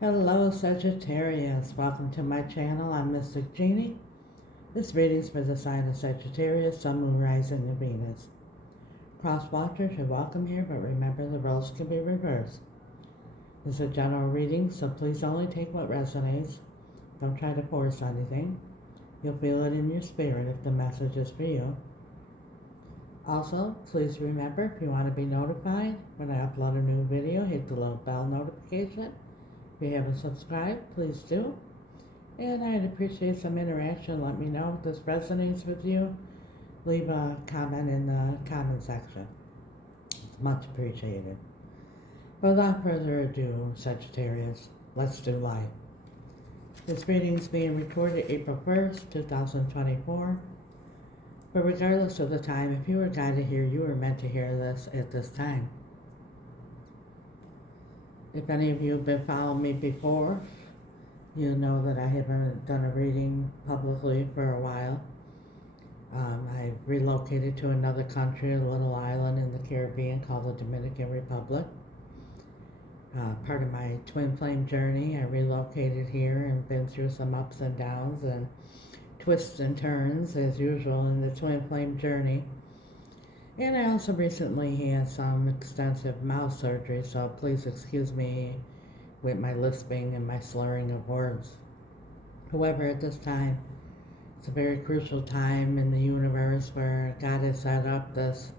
Hello Sagittarius, welcome to my channel. I'm Mystic Genie. This reading is for the sign of Sagittarius, Sun, Moon, Rising, and Venus. Cross watchers, you're welcome here, but remember the roles can be reversed. This is a general reading, so please only take what resonates. Don't try to force anything. You'll feel it in your spirit if the message is for you. Also, please remember, if you want to be notified when I upload a new video, hit the little bell notification. If you haven't subscribed, please do. And I'd appreciate some interaction. Let me know if this resonates with you. Leave a comment in the comment section. It's much appreciated. Without further ado, Sagittarius, let's do life. This reading is being recorded April 1st, 2024. But regardless of the time, if you were guided here, you were meant to hear this at this time. If any of you have been following me before, you know that I haven't done a reading publicly for a while. I relocated to another country, a little island in the Caribbean called the Dominican Republic. Part of my twin flame journey, I relocated here and been through some ups and downs and twists and turns as usual in the twin flame journey. And I also recently had some extensive mouth surgery, so please excuse me with my lisping and my slurring of words. However, at this time, it's a very crucial time in the universe where God has set up this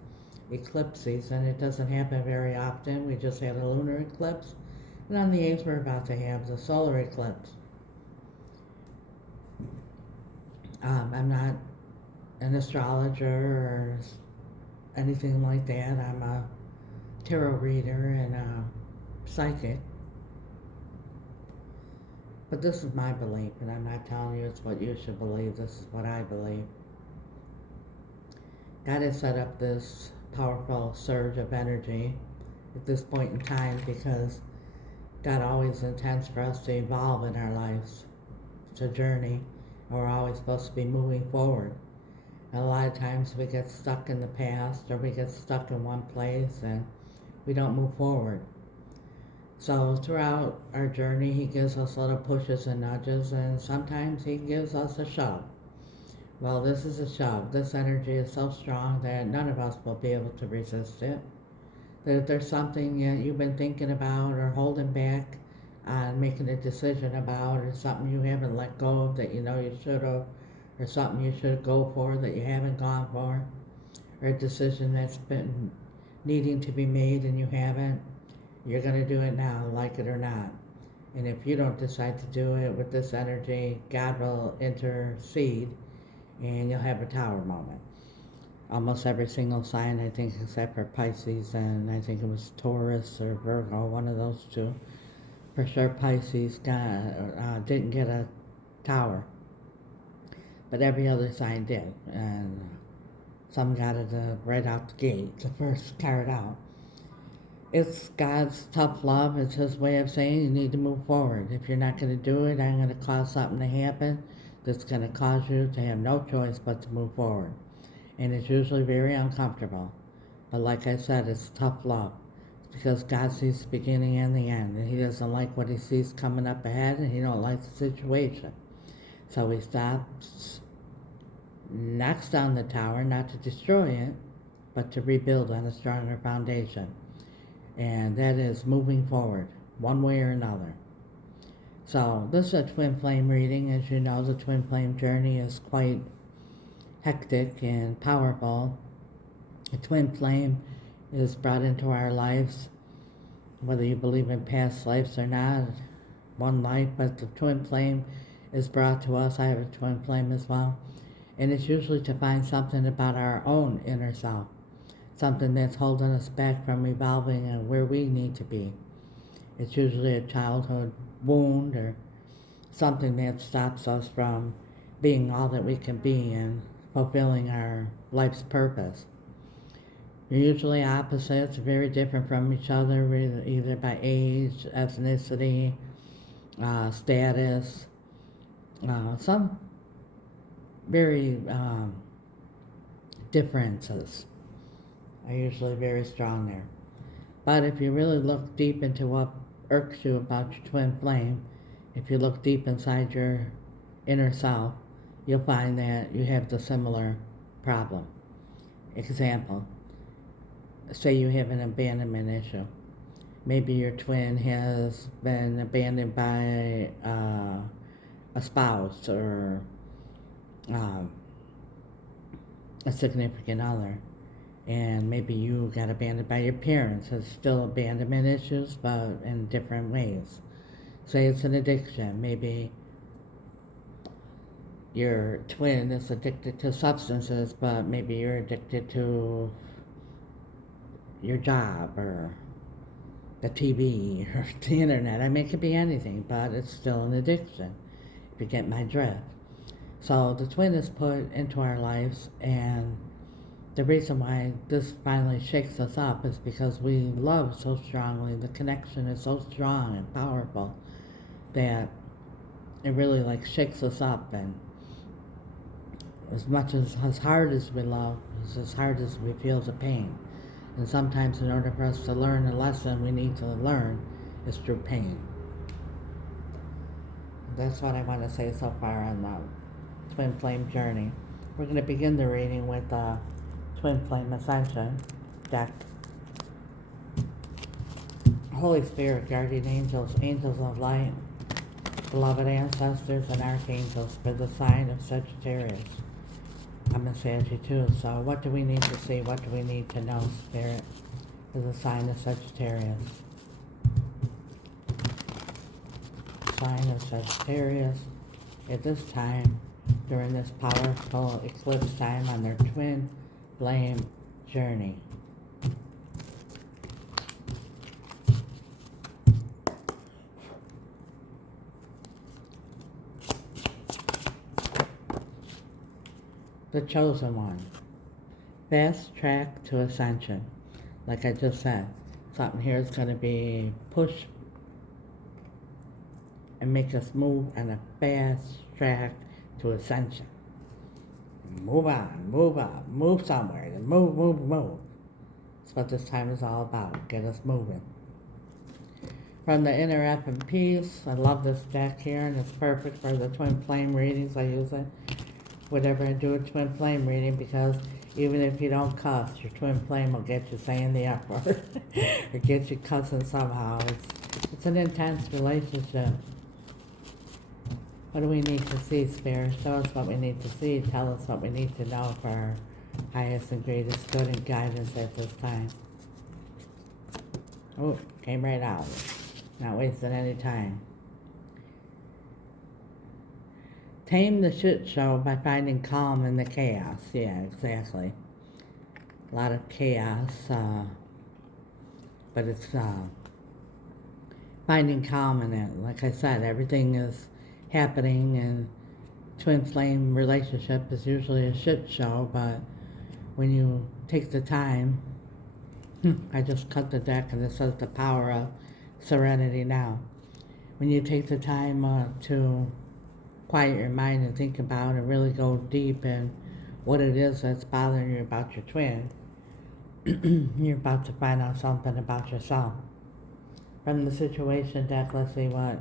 eclipse season. It doesn't happen very often. We just had a lunar eclipse, and on the 8th we're about to have the solar eclipse. I'm not an astrologer or anything like that. I'm a tarot reader and a psychic. But this is my belief, and I'm not telling you it's what you should believe. This is what I believe. God has set up this powerful surge of energy at this point in time because God always intends for us to evolve in our lives. It's a journey, and we're always supposed to be moving forward. And a lot of times we get stuck in the past, or we get stuck in one place and we don't move forward. So throughout our journey, he gives us little pushes and nudges, and sometimes he gives us a shove. Well, this is a shove. This energy is so strong that none of us will be able to resist it. That if there's something that you've been thinking about or holding back on making a decision about, or something you haven't let go of that you know you should have, or something you should go for that you haven't gone for, or a decision that's been needing to be made and you haven't, you're going to do it now, like it or not. And if you don't decide to do it with this energy, God will intercede and you'll have a tower moment. Almost every single sign, I think, except for Pisces, and I think it was Taurus or Virgo, one of those two. For sure Pisces didn't get a tower, but every other sign did. And some got it right out the gate, the first card out. It's God's tough love. It's his way of saying you need to move forward. If you're not going to do it, I'm going to cause something to happen that's going to cause you to have no choice but to move forward. And it's usually very uncomfortable. But like I said, it's tough love. It's because God sees the beginning and the end. And he doesn't like what he sees coming up ahead, and he don't like the situation. So he stops, knocks down the tower, not to destroy it, but to rebuild on a stronger foundation. And that is moving forward, one way or another. So this is a twin flame reading. As you know, the twin flame journey is quite hectic and powerful. A twin flame is brought into our lives, whether you believe in past lives or not, one life, but the twin flame is brought to us. I have a twin flame as well. And it's usually to find something about our own inner self, something that's holding us back from evolving and where we need to be. It's usually a childhood wound or something that stops us from being all that we can be and fulfilling our life's purpose. They're usually opposites, very different from each other, either by age, ethnicity, status, some very differences are usually very strong there. But if you really look deep into what irks you about your twin flame, if you look deep inside your inner self, you'll find that you have the similar problem. Example, say you have an abandonment issue. Maybe your twin has been abandoned by a spouse or um, a significant other. And maybe you got abandoned by your parents. It's still abandonment issues, but in different ways. Say it's an addiction. Maybe your twin is addicted to substances, but maybe you're addicted to your job or the TV or the internet. I mean, it could be anything, but it's still an addiction, if you get my drift. So the twin is put into our lives, and the reason why this finally shakes us up is because we love so strongly. The connection is so strong and powerful that it really like shakes us up. And as hard as we love, it's as hard as we feel the pain. And sometimes in order for us to learn a lesson we need to learn is through pain. That's what I want to say so far on the twin flame journey. We're going to begin the reading with Twin Flame Ascension deck. Holy Spirit, guardian angels, angels of light, beloved ancestors and archangels for the sign of Sagittarius. I'm a Saggy too, so what do we need to see? What do we need to know, Spirit, for the sign of Sagittarius? Sign of Sagittarius at this time, during this powerful eclipse time on their twin flame journey. The chosen one. Fast track to ascension. Like I just said, something here is going to be push and make us move on a fast track to ascension. Move on, move up, move somewhere, move, move, move. That's what this time is all about, get us moving. From the Inner F and Peace, I love this deck here, and it's perfect for the twin flame readings. I use it whenever I do a twin flame reading, because even if you don't cuss, your twin flame will get you saying the F word or get you cussing somehow. It's an intense relationship. What do we need to see, Spirit? Show us what we need to see. Tell us what we need to know for our highest and greatest good and guidance at this time. Oh, came right out. Not wasting any time. Tame the shit show by finding calm in the chaos. Yeah, exactly. A lot of chaos, but it's finding calm in it. Like I said, everything is happening, and twin flame relationship is usually a shit show, but when you take the time, I just cut the deck and it says the power of serenity now. When you take the time to quiet your mind and think about and really go deep in what it is that's bothering you about your twin, you're about to find out something about yourself. From the situation deck, let's see what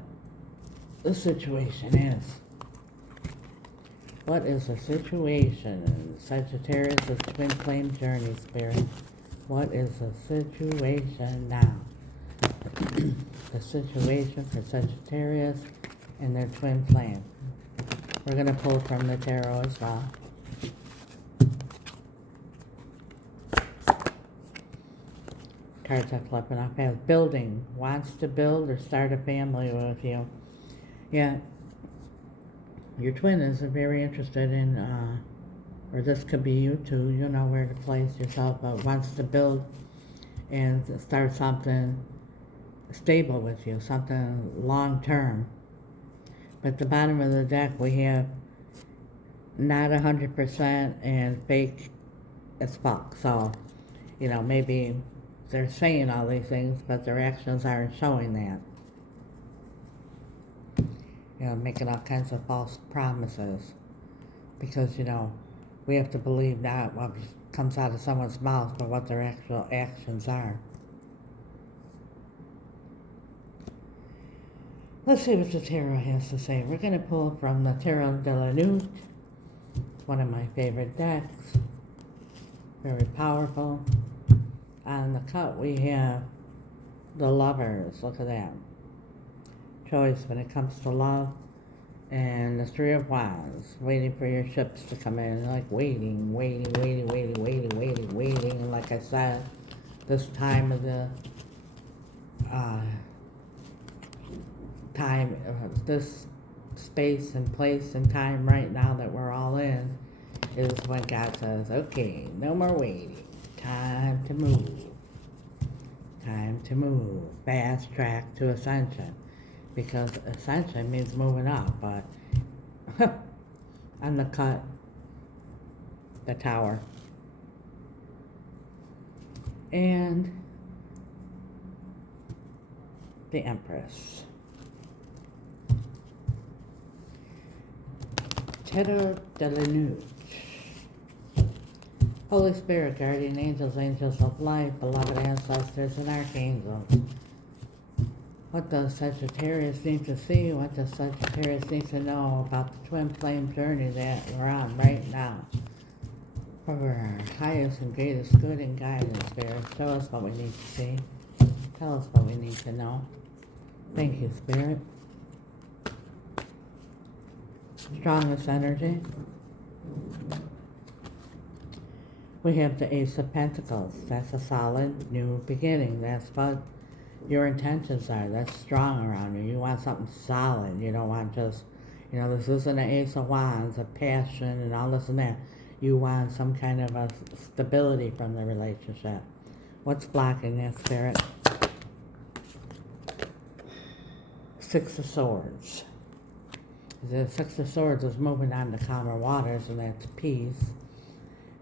the situation is. What is the situation in Sagittarius' twin flame journey, Spirit? What is the situation now? The situation for Sagittarius and their twin flame. We're going to pull from the tarot as well. Cards are flipping off. As building. Wants to build or start a family with you. Yeah. Your twin is very interested in, or this could be you too, you know where to place yourself, but wants to build and start something stable with you, something long term. But at the bottom of the deck we have not 100% and fake as fuck. So, you know, maybe they're saying all these things, but their actions aren't showing that. You know, making all kinds of false promises. Because, you know, we have to believe not what comes out of someone's mouth, but what their actual actions are. Let's see what the tarot has to say. We're going to pull from the Tarot de la Nuit. It's one of my favorite decks. Very powerful. On the cut we have the Lovers. Look at that. Choice when it comes to love. And the Three of Wands. Waiting for your ships to come in. Like waiting. And like I said, this time of the this space and place and time right now that we're all in is when God says, okay, no more waiting. Time to move. Time to move. Fast track to ascension. Because ascension means moving up, but on the cut, the Tower. And the Empress. Tarot de la Nuit. Holy Spirit, guardian angels, angels of light, beloved ancestors, and archangels. What does Sagittarius need to see? What does Sagittarius need to know about the twin flame journey that we're on right now? For our highest and greatest good and guidance, Spirit, show us what we need to see. Tell us what we need to know. Thank you, Spirit. Strongest energy. We have the Ace of Pentacles. That's a solid new beginning. That's what your intentions are. That's strong around you. You want something solid. You don't want just, this isn't an Ace of Wands, a passion and all this and that. You want some kind of a stability from the relationship. What's blocking that, Spirit? Six of Swords. The Six of Swords is moving on to calmer waters, and that's peace.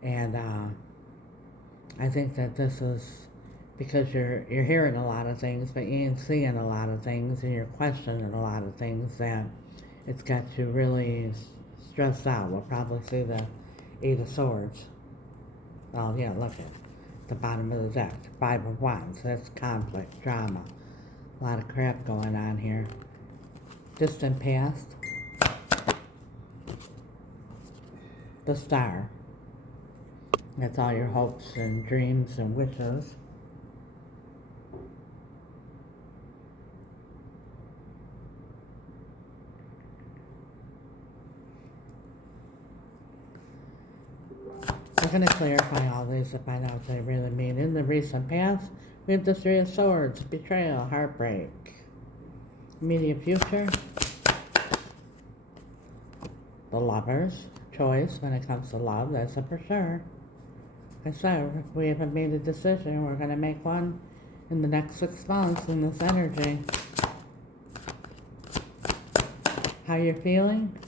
And I think that this is because you're hearing a lot of things, but you ain't seeing a lot of things, and you're questioning a lot of things, that it's got you really stressed out. We'll probably see the Eight of Swords. Oh yeah, look at the bottom of the deck. Five of Wands. That's conflict, drama. A lot of crap going on here. Distant past. The Star. That's all your hopes and dreams and wishes. We're going to clarify all these to find out what they really mean. In the recent past, we have the Three of Swords, betrayal, heartbreak. Immediate future, the Lovers, choice when it comes to love, that's a for sure. Like I said, if we haven't made a decision, we're going to make one in the next 6 months in this energy. How you're feeling?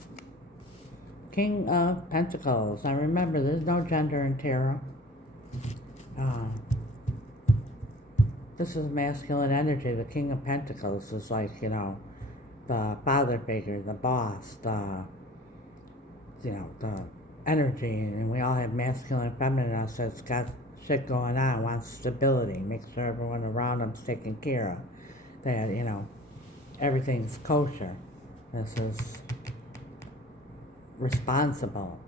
King of Pentacles. Now remember, there's no gender in tarot. This is masculine energy. The King of Pentacles is like, the father figure, the boss, the energy. And we all have masculine and feminine in us that's got shit going on, wants stability, makes sure everyone around them's taken care of. That, everything's kosher. This is responsible.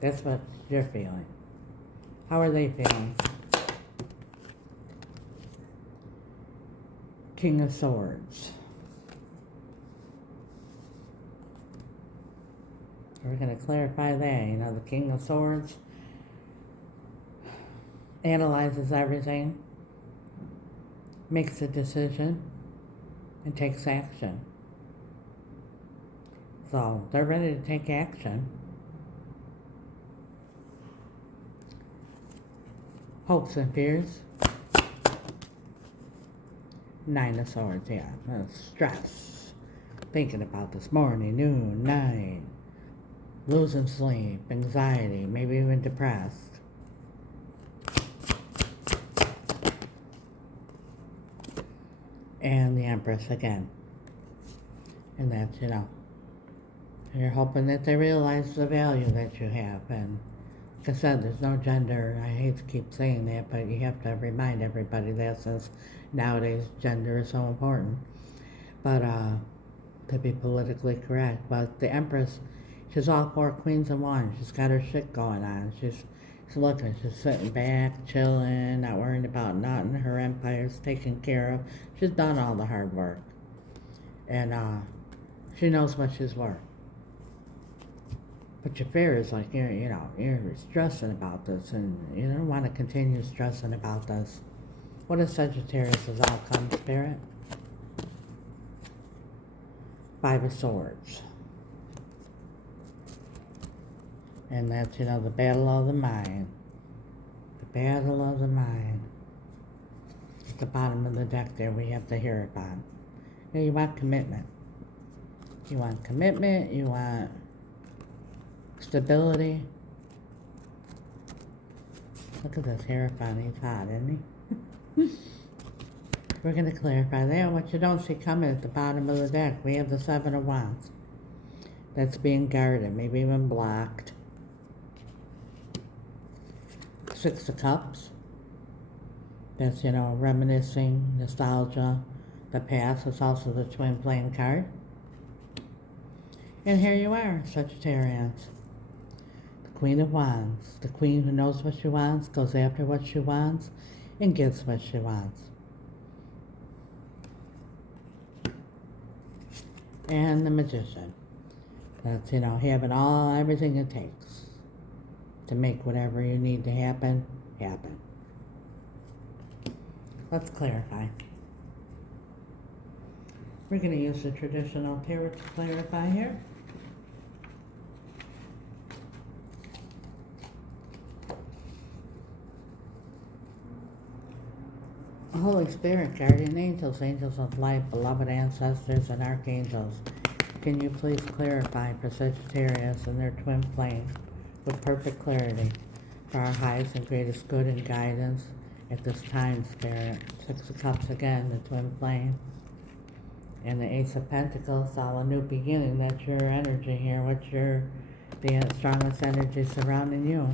That's what you're feeling. How are they feeling? King of Swords. We're going to clarify that. The King of Swords analyzes everything, makes a decision, and takes action. So they're ready to take action. Hopes and fears. Nine of Swords, yeah. Stress. Thinking about this morning, noon, night. Losing sleep, anxiety, maybe even depressed. And the Empress again. And that's, you're hoping that they realize the value that you have and like I said, there's no gender. I hate to keep saying that, but you have to remind everybody that since nowadays gender is so important. But, to be politically correct. But the Empress, she's all four queens in one. She's got her shit going on. She's looking, she's sitting back, chilling, not worrying about nothing. Her empire's taken care of. She's done all the hard work. And she knows what she's worth. But your fear is like, you're stressing about this, and you don't want to continue stressing about this. What is Sagittarius' outcome, Spirit? Five of Swords. And that's, the battle of the mind. The battle of the mind. At the bottom of the deck there, we have the Hierophant. You want commitment. You want commitment, you want stability. Look at this Hierophant, he's hot, isn't he? We're going to clarify there what you don't see coming at the bottom of the deck. We have the Seven of Wands. That's being guarded, maybe even blocked. Six of Cups. That's, reminiscing, nostalgia, the past. It's also the Twin Flame card. And here you are, Sagittarius. The Queen of Wands. The queen who knows what she wants, goes after what she wants, and gets what she wants. And the Magician. That's, having everything it takes to make whatever you need to happen, happen. Let's clarify. We're going to use the traditional tarot to clarify here. Holy Spirit, guardian angels, angels of light, beloved ancestors, and archangels, can you please clarify for Sagittarius and their twin flame with perfect clarity for our highest and greatest good and guidance at this time, Spirit? Six of Cups again, the twin flame. And the Ace of Pentacles, all a new beginning. That's your energy here. What's the strongest energy surrounding you?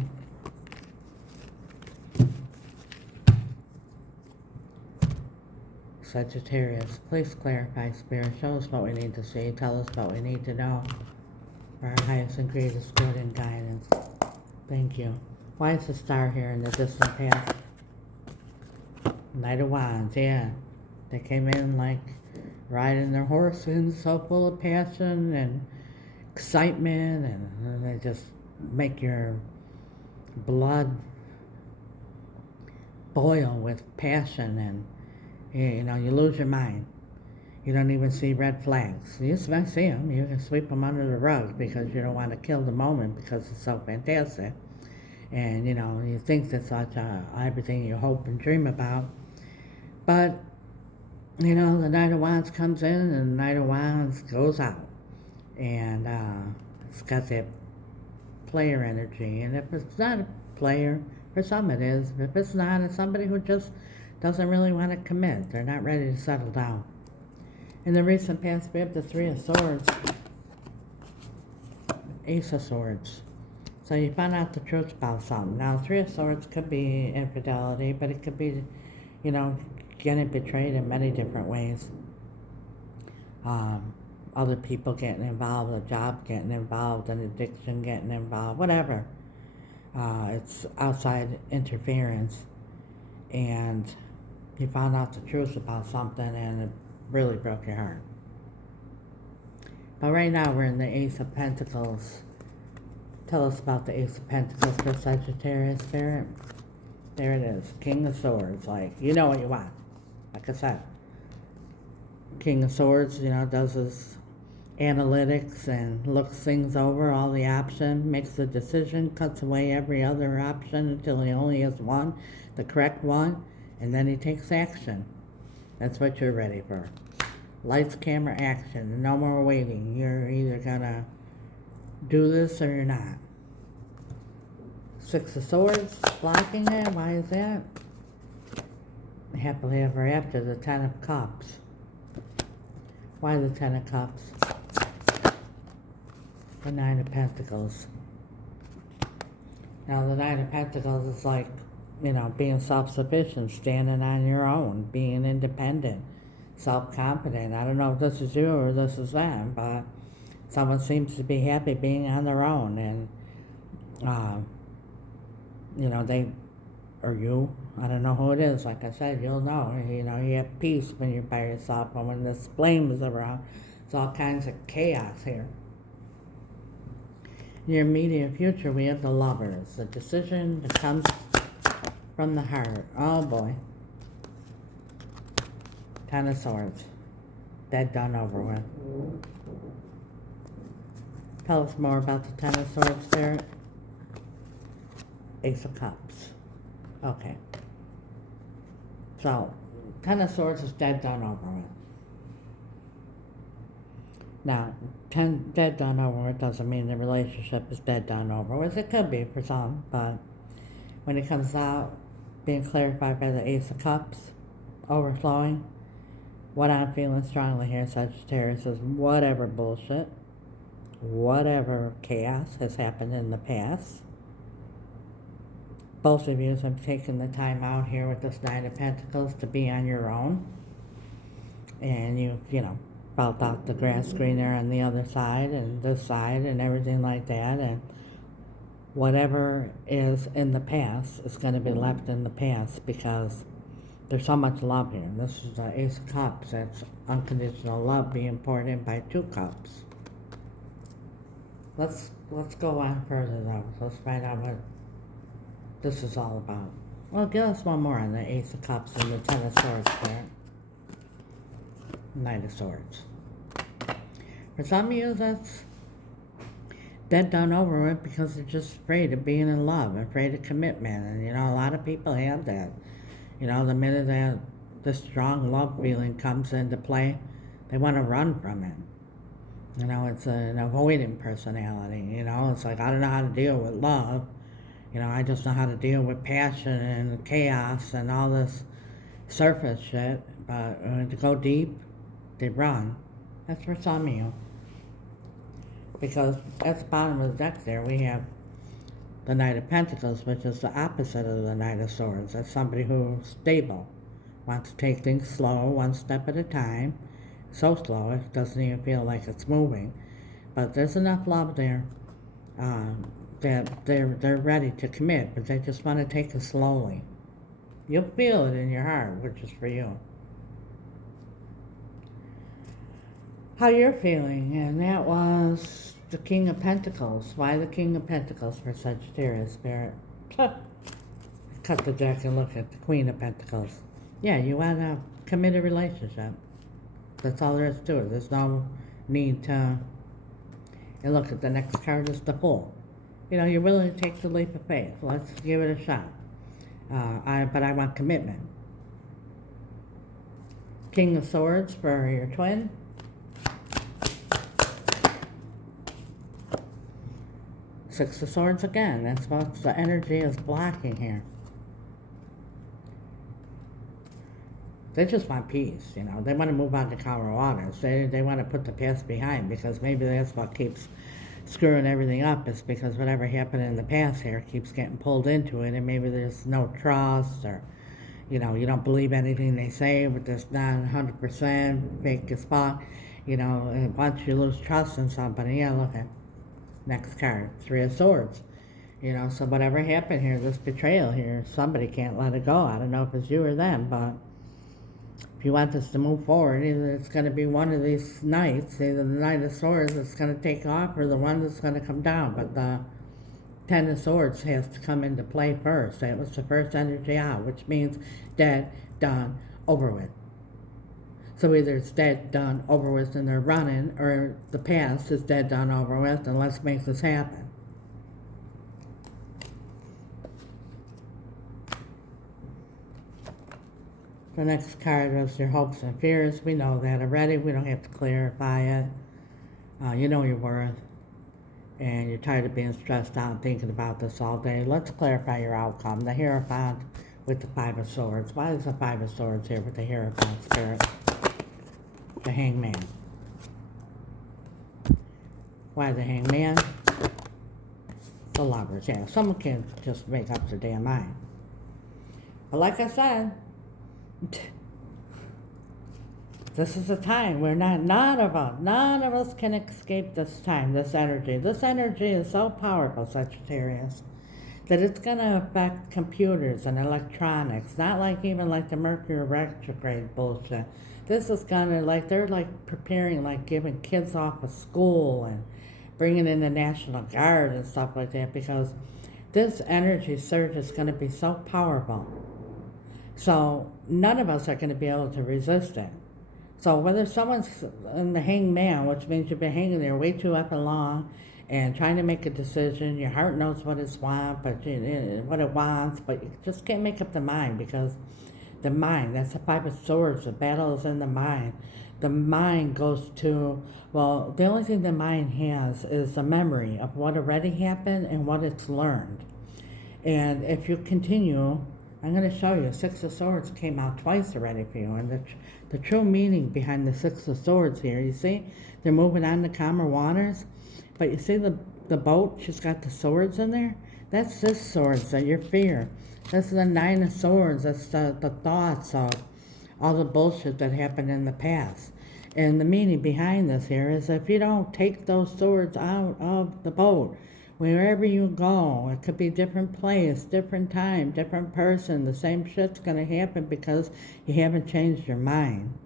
Sagittarius, please clarify, Spirit. Show us what we need to see. Tell us what we need to know for our highest and greatest good and guidance. Thank you. Why is the star here in the distant past? Knight of Wands, yeah. They came in like riding their horses, so full of passion and excitement, and they just make your blood boil with passion, and you lose your mind. You don't even see red flags. You might see them. You can sweep them under the rug because you don't want to kill the moment because it's so fantastic. And, you think that's such everything you hope and dream about. But, the Knight of Wands comes in and the Knight of Wands goes out. And it's got that player energy. And if it's not a player, for some it is. But if it's not, it's somebody who just doesn't really want to commit. They're not ready to settle down. In the recent past, we have the Three of Swords, Ace of Swords. So you found out the truth about something. Now, Three of Swords could be infidelity, but it could be, getting betrayed in many different ways. Other people getting involved, a job getting involved, an addiction getting involved, whatever. It's outside interference. And you found out the truth about something and it really broke your heart. But right now we're in the Ace of Pentacles. Tell us about the Ace of Pentacles for Sagittarius, Spirit. There it is. King of Swords. Like, you know what you want. Like I said. King of Swords, does his analytics and looks things over, all the options, makes a decision, cuts away every other option until he only has one, the correct one, and then he takes action. That's what you're ready for. Lights, camera, action. No more waiting. You're either gonna do this or you're not. Six of Swords, blocking it. Why is that? Happily ever after, the Ten of Cups. Why the Ten of Cups? The Nine of Pentacles. Now, the Knight of Pentacles is like, being self-sufficient, standing on your own, being independent, self-confident. I don't know if this is you or this is them, but someone seems to be happy being on their own, and, they, or you, I don't know who it is. Like I said, you'll know. You have peace when you're by yourself, and when this flame is around, it's all kinds of chaos here. In your immediate future, we have the Lovers, the decision that comes from the heart. Oh boy. Ten of Swords. Dead, done, over with. Tell us more about the Ten of Swords, Spirit. Ace of Cups. Okay. So, Ten of Swords is dead, done, over with. Now, dead, done, over with doesn't mean the relationship is dead, done, over with. It could be for some, but when it comes out, being clarified by the Ace of Cups, overflowing, what I'm feeling strongly here, Sagittarius, is whatever bullshit, whatever chaos has happened in the past, both of you have taken the time out here with this Nine of Pentacles to be on your own, and you felt out the grass greener on the other side and this side and everything like that, and whatever is in the past is going to be left in the past, because there's so much love here. This is the Ace of Cups. That's unconditional love being poured in by 2 cups. Let's go on further though. Let's find out what this is all about. Well, give us one more on the Ace of Cups and the Ten of Swords there. Knight of Swords. For some of you, that's dead, done, over with, because they're just afraid of being in love, afraid of commitment. And a lot of people have that. The minute that the strong love feeling comes into play, they want to run from it. It's an avoidant personality. It's like, I don't know how to deal with love. I just know how to deal with passion and chaos and all this surface shit. But to go deep, they run. That's for some of you. Because at the bottom of the deck there, we have the Knight of Pentacles, which is the opposite of the Knight of Swords. That's somebody who's stable, wants to take things slow, one step at a time. So slow, it doesn't even feel like it's moving. But there's enough love there that they're ready to commit, but they just want to take it slowly. You'll feel it in your heart, which is for you. How you're feeling, and that was the King of Pentacles. Why the King of Pentacles for Sagittarius, Spirit? Cut the deck and look at the Queen of Pentacles. Yeah, you want to commit a relationship. That's all there is to it. There's no need to... And look at the next card is the Fool. You're willing to take the leap of faith. Let's give it a shot. But I want commitment. King of Swords for your twin. Six of Swords again. That's what the energy is blocking here. They just want peace, They want to move on to calmer waters. They want to put the past behind, because maybe that's what keeps screwing everything up, is because whatever happened in the past here keeps getting pulled into it, and maybe there's no trust, or, you don't believe anything they say, but there's not 100% fake as fuck, and once you lose trust in somebody, yeah, look at next card, Three of Swords. So whatever happened here, this betrayal here, somebody can't let it go. I don't know if it's you or them, but if you want this to move forward, either it's going to be one of these knights, either the Knight of Swords that's going to take off, or the one that's going to come down. But the Ten of Swords has to come into play first. That was the first energy out, which means dead, done, over with. So either it's dead, done, over with, and they're running, or the past is dead, done, over with, and let's make this happen. The next card was your hopes and fears. We know that already. We don't have to clarify it. You know your worth. And you're tired of being stressed out and thinking about this all day. Let's clarify your outcome. The Hierophant with the Five of Swords. Why is the Five of Swords here with the Hierophant, Spirit? The Hangman. Why the Hangman? The Lovers, yeah. Someone can just make up their damn mind. But like I said, this is a time where none of us can escape this time, this energy. This energy is so powerful, Sagittarius, that it's going to affect computers and electronics, not like even like the Mercury retrograde bullshit. This is going to, like, they're like preparing, like giving kids off of school and bringing in the National Guard and stuff like that, because this energy surge is going to be so powerful. So none of us are going to be able to resist it. So whether someone's in the hangman, which means you've been hanging there way too up and long and trying to make a decision, your heart knows what it wants, but you just can't make up the mind, because the mind, that's the Five of Swords, the battle is in the mind. The mind goes to, well, the only thing the mind has is a memory of what already happened and what it's learned. And if you continue, I'm going to show you, Six of Swords came out twice already for you. And the true meaning behind the Six of Swords here, you see, they're moving on to calmer waters. But you see the boat, she's got the swords in there? That's this swords, that your fear. This is the Nine of Swords. That's the thoughts of all the bullshit that happened in the past. And the meaning behind this here is, if you don't take those swords out of the boat, wherever you go, it could be different place, different time, different person, the same shit's going to happen, because you haven't changed your mind.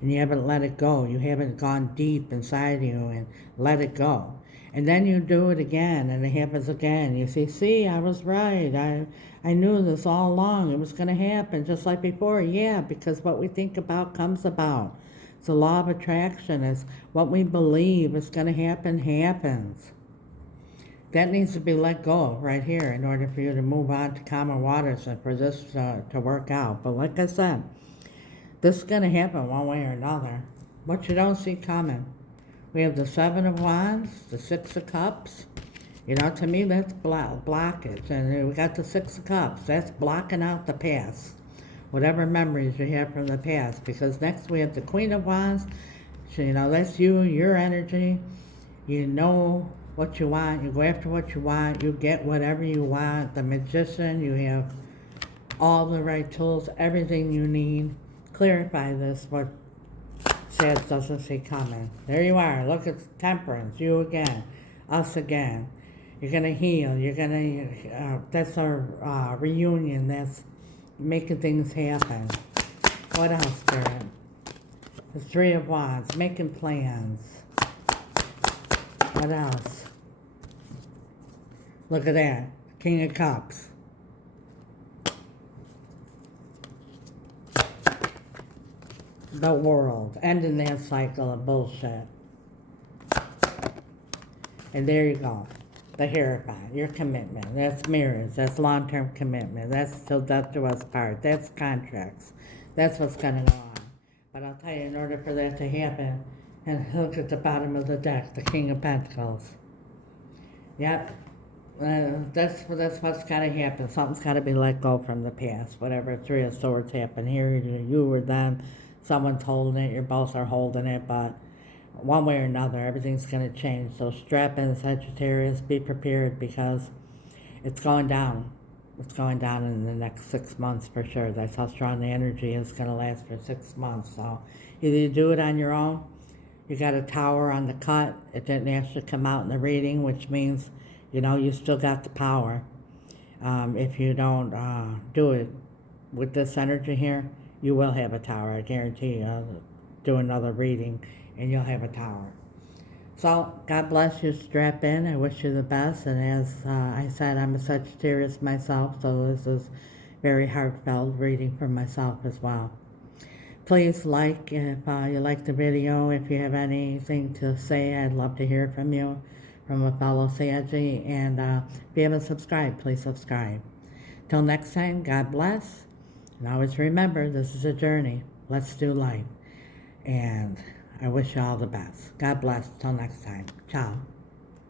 And you haven't let it go. You haven't gone deep inside you and let it go. And then you do it again, and it happens again. You see, I was right. I knew this all along. It was going to happen just like before. Yeah, because what we think about comes about. It's the law of attraction. It's what we believe is going to happen, happens. That needs to be let go right here in order for you to move on to calmer waters and for this to work out. But like I said, this is going to happen one way or another. What you don't see coming. We have the Seven of Wands, the Six of Cups. You know, to me, that's blockage. And we got the Six of Cups. That's blocking out the past. Whatever memories you have from the past. Because next we have the Queen of Wands. So, you know, that's you, your energy. You know what you want. You go after what you want. You get whatever you want. The Magician, you have all the right tools, everything you need. Clarify this, what Sag doesn't see coming. There you are. Look at Temperance. You again. Us again. You're going to heal. You're going to, that's our reunion. That's making things happen. What else, Spirit? The Three of Wands. Making plans. What else? Look at that. King of Cups. The World, ending that cycle of bullshit. And there you go. The Hierophant, your commitment. That's marriage. That's long-term commitment. That's till death do us part. That's contracts. That's what's going to go on. But I'll tell you, in order for that to happen, and look at the bottom of the deck, the King of Pentacles. Yep. That's what's got to happen. Something's got to be let go from the past. Whatever Three of Swords happened here, you or them. Someone's holding it, you both are holding it, but one way or another, everything's going to change. So strap in, Sagittarius, be prepared, because it's going down. It's going down in the next 6 months for sure. That's how strong the energy is going to last for 6 months. So either you do it on your own, you got a tower on the cut, it didn't actually come out in the reading, which means, you know, you still got the power. If you don't do it with this energy here, you will have a tower, I guarantee you. Do another reading and you'll have a tower. So, God bless you, strap in. I wish you the best. And as I said, I'm a Sagittarius myself, so this is very heartfelt reading for myself as well. Please like if you like the video. If you have anything to say, I'd love to hear from you, from a fellow Saggy. And if you haven't subscribed, please subscribe. Till next time, God bless. And always remember, this is a journey. Let's do life. And I wish you all the best. God bless. Till next time. Ciao.